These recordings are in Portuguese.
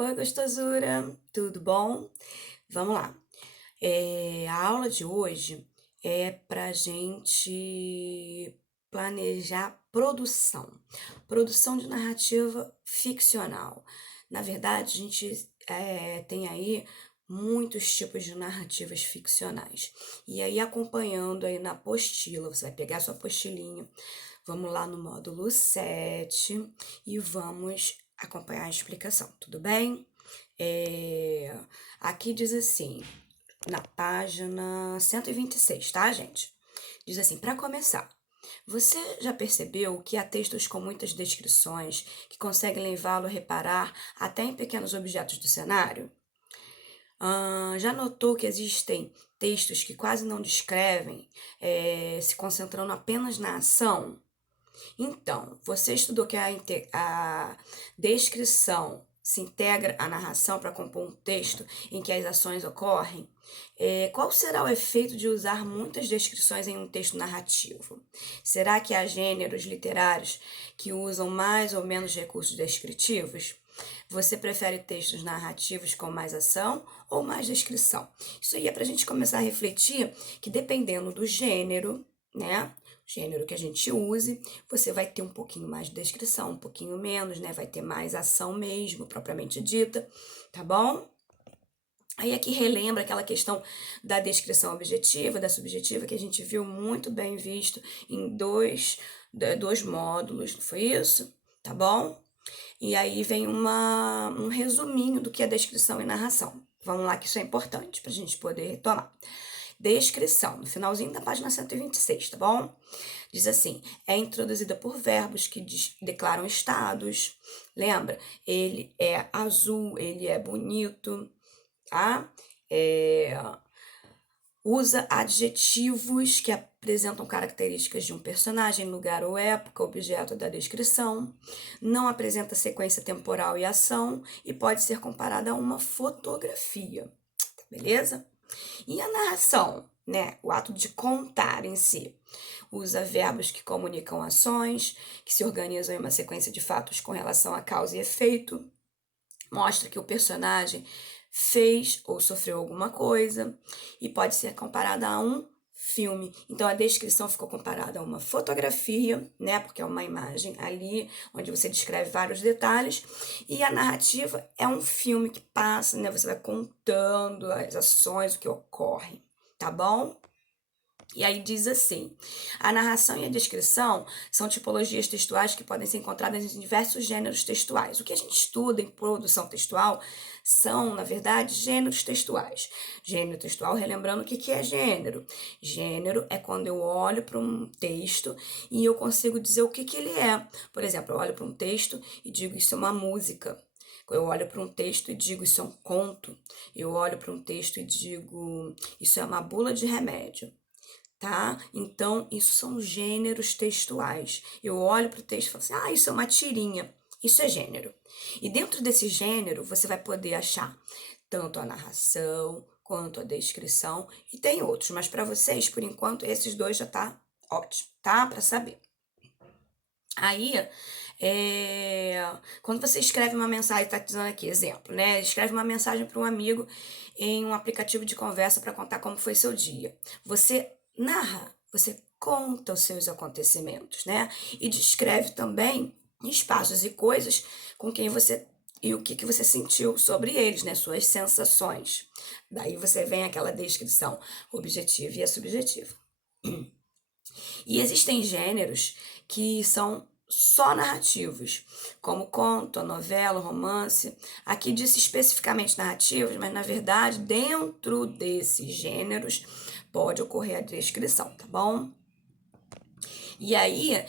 Oi, gostosura, tudo bom? Vamos lá. A aula de hoje é pra gente planejar produção de narrativa ficcional. Na verdade, a gente tem aí muitos tipos de narrativas ficcionais. E aí, acompanhando aí na apostila, você vai pegar sua apostilinha, vamos lá no módulo 7 e vamos acompanhar a explicação, tudo bem? Aqui diz assim, na página 126, tá, gente? Diz assim, para começar, você já percebeu que há textos com muitas descrições que conseguem levá-lo a reparar até em pequenos objetos do cenário? Já notou que existem textos que quase não descrevem, se concentrando apenas na ação? Então, você estudou que a descrição se integra à narração para compor um texto em que as ações ocorrem? Qual será o efeito de usar muitas descrições em um texto narrativo? Será que há gêneros literários que usam mais ou menos recursos descritivos? Você prefere textos narrativos com mais ação ou mais descrição? Isso aí é para a gente começar a refletir que dependendo do gênero, né? Gênero que a gente use, você vai ter um pouquinho mais de descrição, um pouquinho menos, né? Vai ter mais ação mesmo, propriamente dita, tá bom? Aí aqui relembra aquela questão da descrição objetiva, da subjetiva, que a gente viu muito bem visto em dois módulos, não foi isso? Tá bom? E aí vem um resuminho do que é descrição e narração. Vamos lá, que isso é importante para a gente poder retomar. Descrição, no finalzinho da página 126, tá bom? Diz assim: é introduzida por verbos que declaram estados. Lembra? Ele é azul, ele é bonito, tá? É, usa adjetivos que apresentam características de um personagem, lugar ou época, objeto da descrição. Não apresenta sequência temporal e ação e pode ser comparada a uma fotografia. Beleza? E a narração, né? O ato de contar em si. Usa verbos que comunicam ações, que se organizam em uma sequência de fatos com relação a causa e efeito. Mostra que o personagem fez ou sofreu alguma coisa e pode ser comparada a um filme. Então a descrição ficou comparada a uma fotografia, né? Porque é uma imagem ali onde você descreve vários detalhes, e a narrativa é um filme que passa, né? Você vai contando as ações, o que ocorre, tá bom? E aí diz assim: a narração e a descrição são tipologias textuais que podem ser encontradas em diversos gêneros textuais. O que a gente estuda em produção textual são, na verdade, gêneros textuais. Gênero textual, relembrando o que é gênero. Gênero é quando eu olho para um texto e eu consigo dizer o que ele é. Por exemplo, eu olho para um texto e digo isso é uma música. Eu olho para um texto e digo isso é um conto. Eu olho para um texto e digo isso é uma bula de remédio, tá? Então, isso são gêneros textuais. Eu olho para o texto e falo assim, isso é uma tirinha. Isso é gênero. E dentro desse gênero, você vai poder achar tanto a narração quanto a descrição, e tem outros, mas para vocês, por enquanto, esses dois já tá ótimo, tá? Para saber. Aí, quando você escreve uma mensagem, tá dizendo aqui, exemplo, né? Escreve uma mensagem para um amigo em um aplicativo de conversa para contar como foi seu dia. Você narra, você conta os seus acontecimentos, né? E descreve também espaços e coisas com quem você e o que você sentiu sobre eles, né? Suas sensações. Daí você vem aquela descrição objetiva e a subjetiva. E existem gêneros que são só narrativos, como conto, novela, romance. Aqui disse especificamente narrativos, mas na verdade, dentro desses gêneros, pode ocorrer a descrição, tá bom? E aí,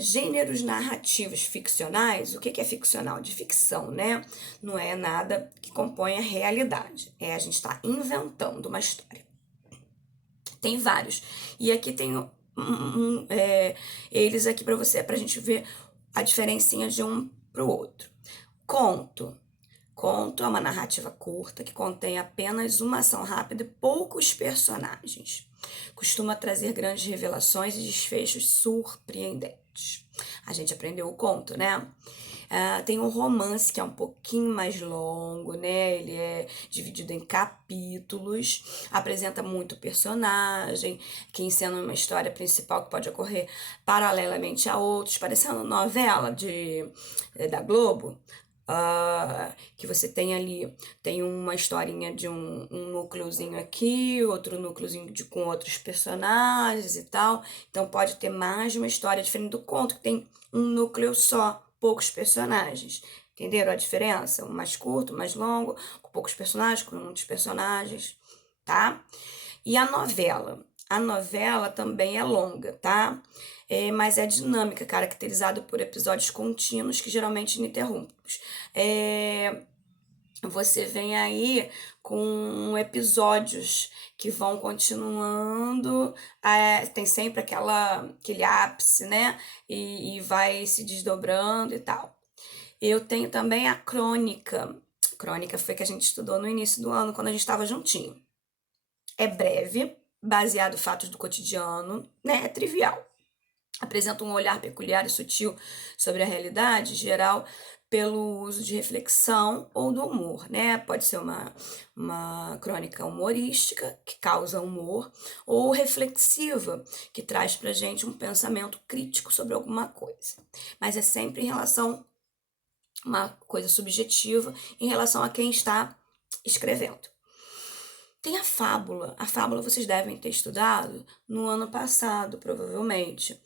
gêneros narrativos ficcionais, o que é ficcional? De ficção, né? Não é nada que compõe a realidade. A gente está inventando uma história. Tem vários. E aqui tem eles aqui para você, pra gente ver a diferencinha de um pro outro. Conto. Conto é uma narrativa curta que contém apenas uma ação rápida e poucos personagens. Costuma trazer grandes revelações e desfechos surpreendentes. A gente aprendeu o conto, né? Tem um romance que é um pouquinho mais longo, né? Ele é dividido em capítulos, apresenta muito personagem, que encena uma história principal que pode ocorrer paralelamente a outros, parecendo novela da Globo. Que você tem ali, tem uma historinha de um núcleozinho aqui, outro núcleozinho com outros personagens e tal. Então pode ter mais de uma história diferente do conto, que tem um núcleo só, poucos personagens. Entenderam a diferença? Um mais curto, um mais longo, com poucos personagens, com muitos personagens, tá? E a novela? A novela também é longa, tá? Mas é dinâmica, caracterizada por episódios contínuos que geralmente ininterruptos. Você vem aí com episódios que vão continuando, tem sempre aquele ápice, né? E vai se desdobrando e tal. Eu tenho também a crônica. Crônica foi que a gente estudou no início do ano, quando a gente estava juntinho. É breve, baseado em fatos do cotidiano, né? É trivial. Apresenta um olhar peculiar e sutil sobre a realidade geral pelo uso de reflexão ou do humor, né? Pode ser uma crônica humorística, que causa humor, ou reflexiva, que traz pra gente um pensamento crítico sobre alguma coisa. Mas é sempre em relação a uma coisa subjetiva, em relação a quem está escrevendo. Tem a fábula. A fábula vocês devem ter estudado no ano passado, provavelmente.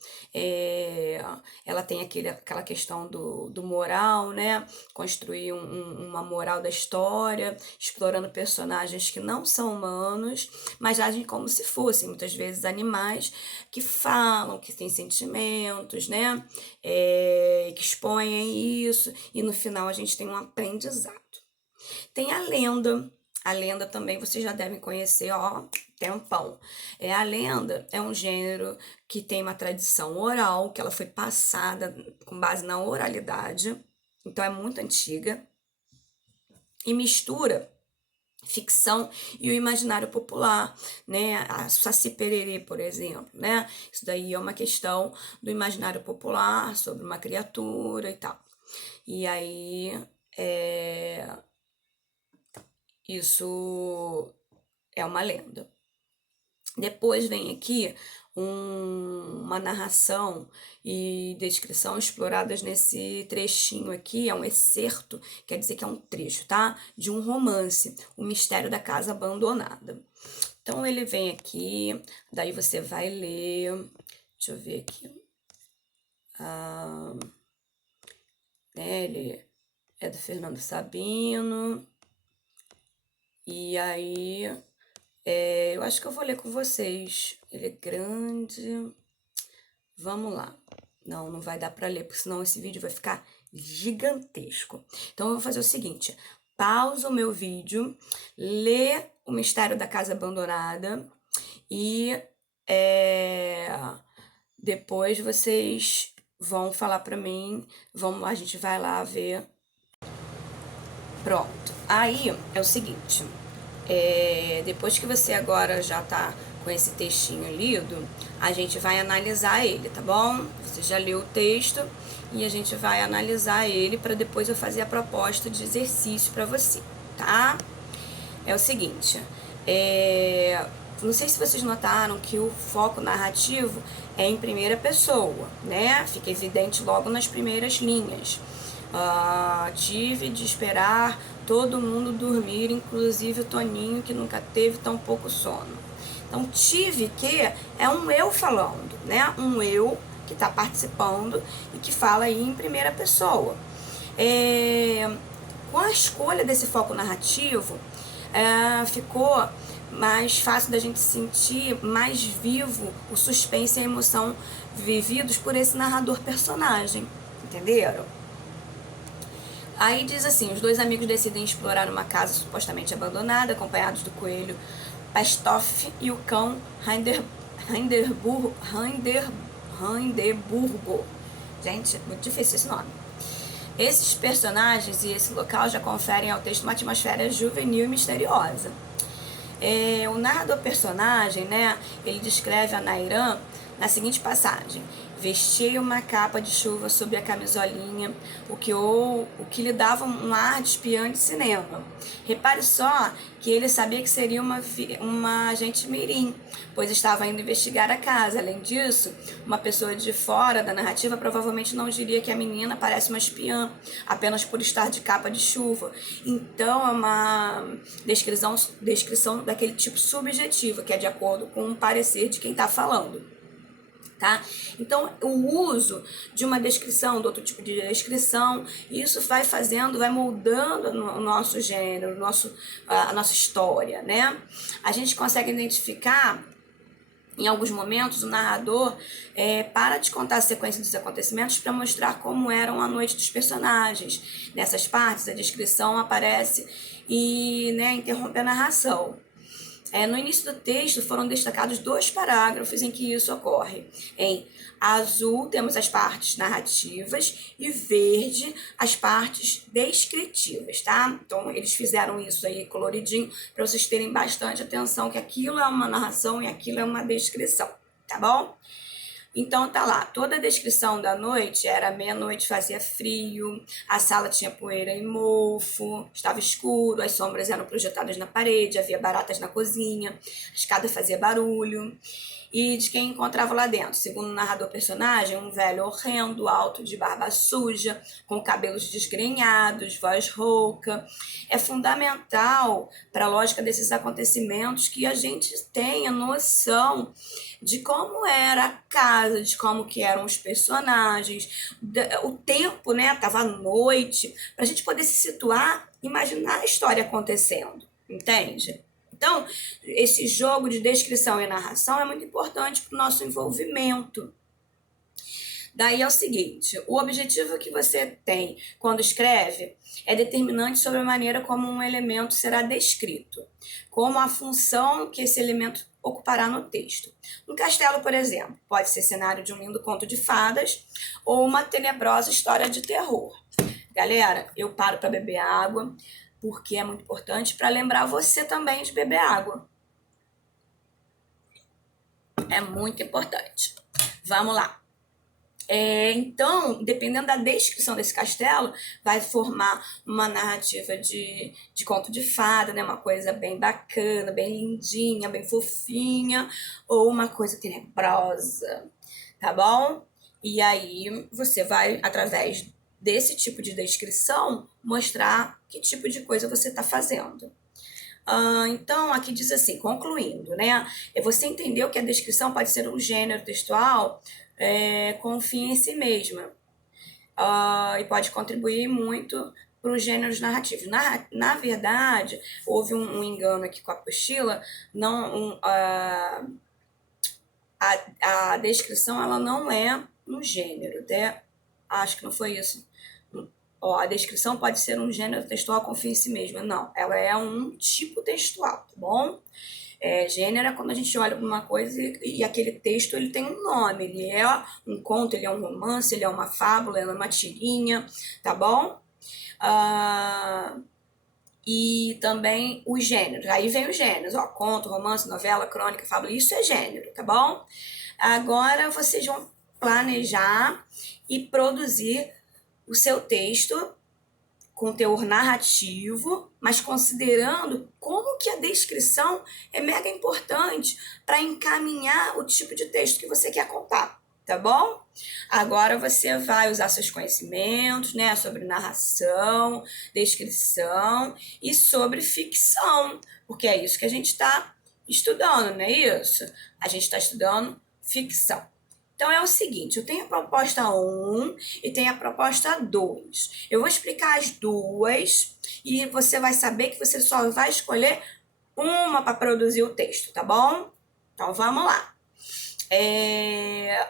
Ela tem aquela questão do moral, né? Construir uma moral da história, explorando personagens que não são humanos, mas agem como se fossem, muitas vezes, animais que falam, que têm sentimentos, né? Que expõem isso, e no final a gente tem um aprendizado. Tem a lenda. A lenda também vocês já devem conhecer, ó, tempão. A lenda é um gênero que tem uma tradição oral, que ela foi passada com base na oralidade, então é muito antiga, e mistura ficção e o imaginário popular, né? A Saci Pererê, por exemplo, né? Isso daí é uma questão do imaginário popular sobre uma criatura e tal. E aí, isso é uma lenda. Depois vem aqui uma narração e descrição exploradas nesse trechinho aqui, é um excerto, quer dizer que é um trecho, tá? De um romance, O Mistério da Casa Abandonada. Então ele vem aqui, daí você vai ler, deixa eu ver aqui. Ele é do Fernando Sabino. E aí, eu acho que eu vou ler com vocês. Ele é grande. Vamos lá. Não vai dar para ler, porque senão esse vídeo vai ficar gigantesco. Então eu vou fazer o seguinte: pausa o meu vídeo, lê O Mistério da Casa Abandonada e depois vocês vão falar para mim. A gente vai lá ver. Pronto. Aí é o seguinte, depois que você agora já tá com esse textinho lido, a gente vai analisar ele, tá bom? Você já leu o texto e a gente vai analisar ele para depois eu fazer a proposta de exercício para você, tá? É o seguinte, não sei se vocês notaram que o foco narrativo é em primeira pessoa, né? Fica evidente logo nas primeiras linhas. Tive de esperar todo mundo dormir, inclusive o Toninho, que nunca teve tão pouco sono. Então, tive que é um eu falando, né? Um eu que está participando e que fala aí em primeira pessoa. Com a escolha desse foco narrativo, ficou mais fácil da gente sentir mais vivo o suspense e a emoção vividos por esse narrador personagem, entenderam? Aí diz assim, os dois amigos decidem explorar uma casa supostamente abandonada, acompanhados do coelho Pastoff e o cão Hinderburgo. Gente, muito difícil esse nome. Esses personagens e esse local já conferem ao texto uma atmosfera juvenil e misteriosa. O narrador personagem, né, ele descreve a Nairan na seguinte passagem: vestia uma capa de chuva sob a camisolinha, o que lhe dava um ar de espiã de cinema. Repare só que ele sabia que seria uma agente mirim, pois estava indo investigar a casa. Além disso, uma pessoa de fora da narrativa provavelmente não diria que a menina parece uma espiã, apenas por estar de capa de chuva. Então, é uma descrição daquele tipo subjetiva, que é de acordo com o parecer de quem está falando. Tá? Então, o uso de uma descrição, de outro tipo de descrição, isso vai moldando o nosso gênero, a nossa história, né? A gente consegue identificar, em alguns momentos, o narrador para de contar a sequência dos acontecimentos para mostrar como eram a noite dos personagens. Nessas partes, a descrição aparece e, né, interrompe a narração. No início do texto foram destacados 2 parágrafos em que isso ocorre. Em azul temos as partes narrativas e verde as partes descritivas, tá? Então eles fizeram isso aí coloridinho para vocês terem bastante atenção que aquilo é uma narração e aquilo é uma descrição, tá bom? Então tá lá, toda a descrição da noite era meia-noite, fazia frio, a sala tinha poeira e mofo, estava escuro, as sombras eram projetadas na parede, havia baratas na cozinha, a escada fazia barulho. E de quem encontrava lá dentro, segundo o narrador personagem, um velho horrendo, alto, de barba suja, com cabelos desgrenhados, voz rouca. É fundamental para a lógica desses acontecimentos que a gente tenha noção de como era a casa, de como que eram os personagens, o tempo, né? Tava à noite, para a gente poder se situar, imaginar a história acontecendo, entende? Então, esse jogo de descrição e narração é muito importante para o nosso envolvimento. Daí é o seguinte, o objetivo que você tem quando escreve é determinante sobre a maneira como um elemento será descrito, como a função que esse elemento ocupará no texto. Um castelo, por exemplo, pode ser cenário de um lindo conto de fadas ou uma tenebrosa história de terror. Galera, eu paro para beber água, porque é muito importante para lembrar você também de beber água. É muito importante. Vamos lá. Então, dependendo da descrição desse castelo, vai formar uma narrativa de conto de fada, né? Uma coisa bem bacana, bem lindinha, bem fofinha, ou uma coisa tenebrosa, tá bom? E aí você vai, através desse tipo de descrição, mostrar que tipo de coisa você está fazendo. Então, aqui diz assim, concluindo, né? Você entendeu que a descrição pode ser um gênero textual com fim em si mesma. E pode contribuir muito para os gêneros narrativos. Na verdade, houve um engano aqui com a apostila, a descrição ela não é um gênero, até acho que não foi isso. A descrição pode ser um gênero textual com fim em si mesma. Não, ela é um tipo textual, tá bom? Gênero é quando a gente olha para uma coisa e aquele texto ele tem um nome. Ele é um conto, ele é um romance, ele é uma fábula, ele é uma tirinha, tá bom? E também os gêneros. Aí vem os gêneros, conto, romance, novela, crônica, fábula, isso é gênero, tá bom? Agora vocês vão planejar e produzir o seu texto com teor narrativo, mas considerando como que a descrição é mega importante para encaminhar o tipo de texto que você quer contar, tá bom? Agora você vai usar seus conhecimentos, né, sobre narração, descrição e sobre ficção, porque é isso que a gente está estudando, não é isso? A gente está estudando ficção. Então é o seguinte, eu tenho a proposta 1 e tenho a proposta 2. Eu vou explicar as duas e você vai saber que você só vai escolher uma para produzir o texto, tá bom? Então vamos lá.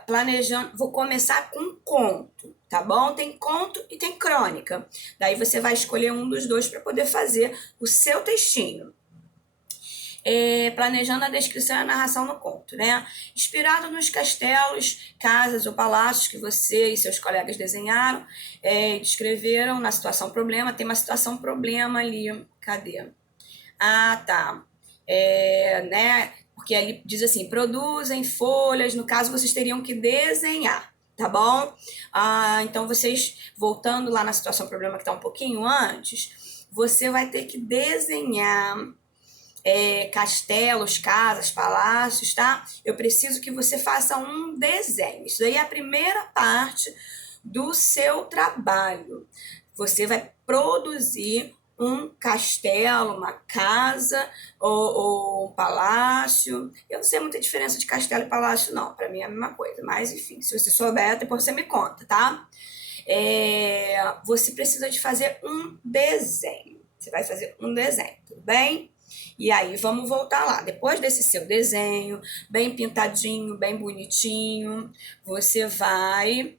Planejando, vou começar com conto, tá bom? Tem conto e tem crônica. Daí você vai escolher um dos dois para poder fazer o seu textinho. Planejando a descrição e a narração no conto, né? Inspirado nos castelos, casas ou palácios que você e seus colegas desenharam, descreveram na situação problema. Tem uma situação problema ali. Cadê? Tá. Né? Porque ali diz assim, produzem folhas, no caso vocês teriam que desenhar, tá bom? Então, vocês, voltando lá na situação, problema que tá um pouquinho antes, você vai ter que desenhar castelos, casas, palácios, tá? Eu preciso que você faça um desenho. Isso daí é a primeira parte do seu trabalho. Você vai produzir um castelo, uma casa ou um palácio. Eu não sei muita diferença de castelo e palácio, não. Para mim é a mesma coisa. Mas, enfim, se você souber, depois você me conta, tá? Você precisa de fazer um desenho. Você vai fazer um desenho, tudo bem? E aí, vamos voltar lá. Depois desse seu desenho, bem pintadinho, bem bonitinho, você vai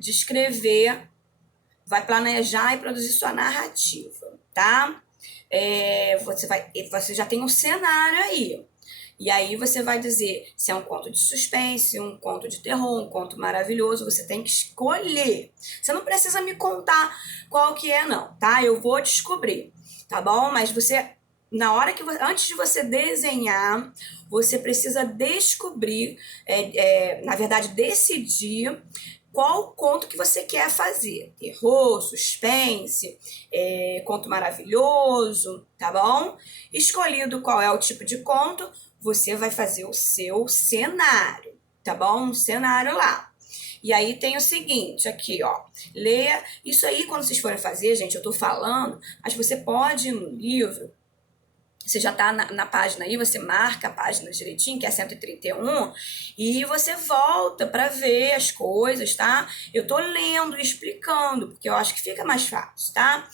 descrever, vai planejar e produzir sua narrativa, tá? Você já tem um cenário aí. E aí você vai dizer se é um conto de suspense, um conto de terror, um conto maravilhoso, você tem que escolher. Você não precisa me contar qual que é, não, tá? Eu vou descobrir, tá bom? Mas você, na hora que antes de você desenhar, você precisa descobrir, na verdade, decidir qual conto que você quer fazer. Terror, suspense, conto maravilhoso, tá bom? Escolhido qual é o tipo de conto, você vai fazer o seu cenário, tá bom? Um cenário lá. E aí tem o seguinte, aqui, ó. Leia. Isso aí, quando vocês forem fazer, gente, eu tô falando, mas você pode ir no livro. Você já tá na página aí, você marca a página direitinho, que é 131, e você volta para ver as coisas, tá? Eu tô lendo e explicando, porque eu acho que fica mais fácil, tá?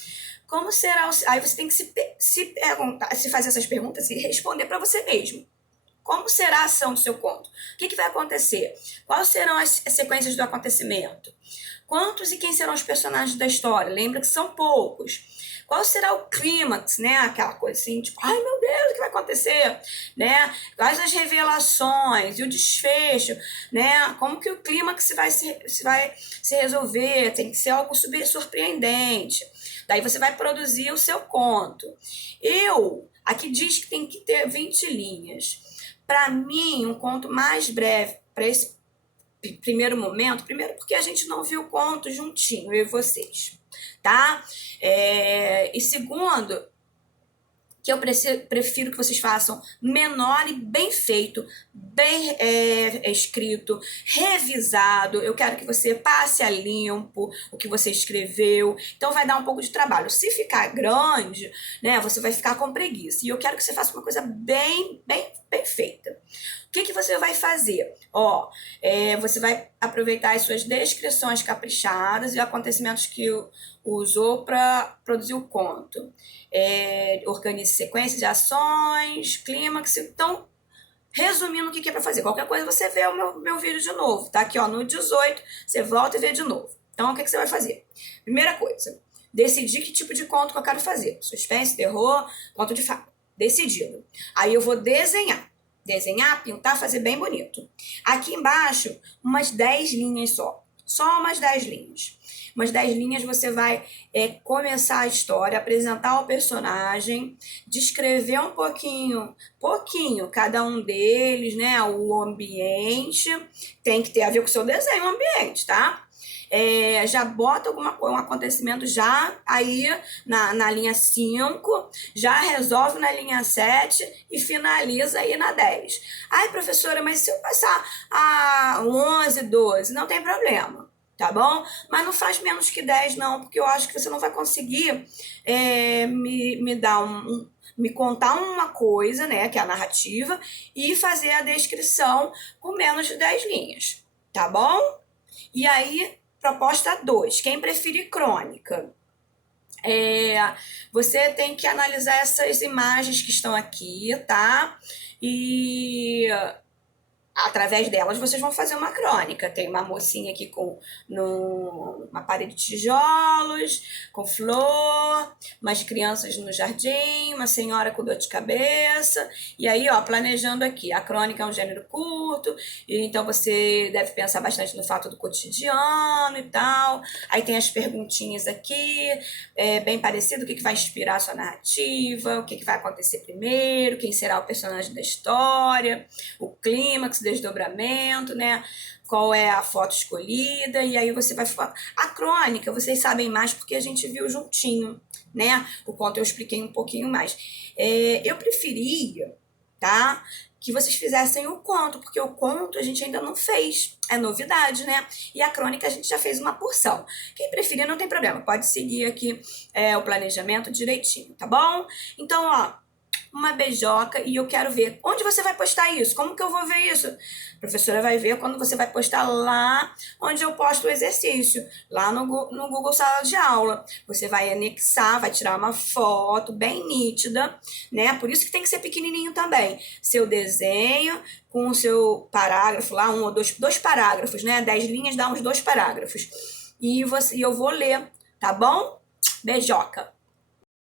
Como será o... Aí você tem que se perguntar, se fazer essas perguntas e responder para você mesmo. Como será a ação do seu conto? O que vai acontecer? Quais serão as sequências do acontecimento? Quantos e quem serão os personagens da história? Lembra que são poucos. Qual será o clímax, né? Aquela coisa assim, tipo, ai meu Deus, o que vai acontecer? Né? Quais as revelações e o desfecho, né? Como que o clímax vai se resolver? Tem que ser algo surpreendente. Daí você vai produzir o seu conto. Aqui diz que tem que ter 20 linhas. Para mim, um conto mais breve para esse primeiro momento, primeiro porque a gente não viu o conto juntinho, eu e vocês, tá? E segundo, que eu prefiro que vocês façam menor e bem feito, bem escrito, revisado. Eu quero que você passe a limpo o que você escreveu. Então vai dar um pouco de trabalho. Se ficar grande, né, você vai ficar com preguiça. E eu quero que você faça uma coisa bem feita. O que você vai fazer? Você vai aproveitar as suas descrições caprichadas e acontecimentos que usou para produzir o conto. Organize sequência de ações, clímax. Então, resumindo o que é para fazer. Qualquer coisa você vê o meu vídeo de novo. Tá aqui, ó, no 18, você volta e vê de novo. Então, o que você vai fazer? Primeira coisa, decidir que tipo de conto que eu quero fazer. Suspense, terror, conto de fada. Decidido. Aí eu vou desenhar, pintar, fazer bem bonito. Aqui embaixo, umas 10 linhas só. Só umas 10 linhas. Umas 10 linhas você vai começar a história, apresentar o personagem, descrever um pouquinho, cada um deles, né? O ambiente. Tem que ter a ver com o seu desenho, o ambiente, tá? Já bota um acontecimento já aí na linha 5, já resolve na linha 7 e finaliza aí na 10. Ai, professora, mas se eu passar a 11, 12, não tem problema, tá bom? Mas não faz menos que 10 não, porque eu acho que você não vai conseguir me dar me contar uma coisa, né, que é a narrativa, e fazer a descrição com menos de 10 linhas, tá bom? E aí, proposta 2, quem prefere crônica? Você tem que analisar essas imagens que estão aqui, tá? E através delas vocês vão fazer uma crônica. Tem uma mocinha aqui uma parede de tijolos, com flor, umas crianças no jardim, uma senhora com dor de cabeça. E aí, ó, planejando aqui. A crônica é um gênero curto, e então você deve pensar bastante no fato do cotidiano e tal. Aí tem as perguntinhas aqui, bem parecido, o que vai inspirar a sua narrativa, o que vai acontecer primeiro, quem será o personagem da história, o clímax, desdobramento, né? Qual é a foto escolhida, e aí você vai... A crônica, vocês sabem mais porque a gente viu juntinho, né? O conto eu expliquei um pouquinho mais. Eu preferia, tá? Que vocês fizessem o conto, porque o conto a gente ainda não fez. É novidade, né? E a crônica a gente já fez uma porção. Quem preferir não tem problema, pode seguir aqui o planejamento direitinho, tá bom? Então, ó, uma beijoca e eu quero ver. Onde você vai postar isso? Como que eu vou ver isso? A professora vai ver quando você vai postar lá onde eu posto o exercício, lá no Google Sala de Aula. Você vai anexar, vai tirar uma foto bem nítida, né? Por isso que tem que ser pequenininho também. Seu desenho com o seu parágrafo lá, um ou dois parágrafos, né? 10 linhas dá uns 2 parágrafos. E eu vou ler, tá bom? Beijoca!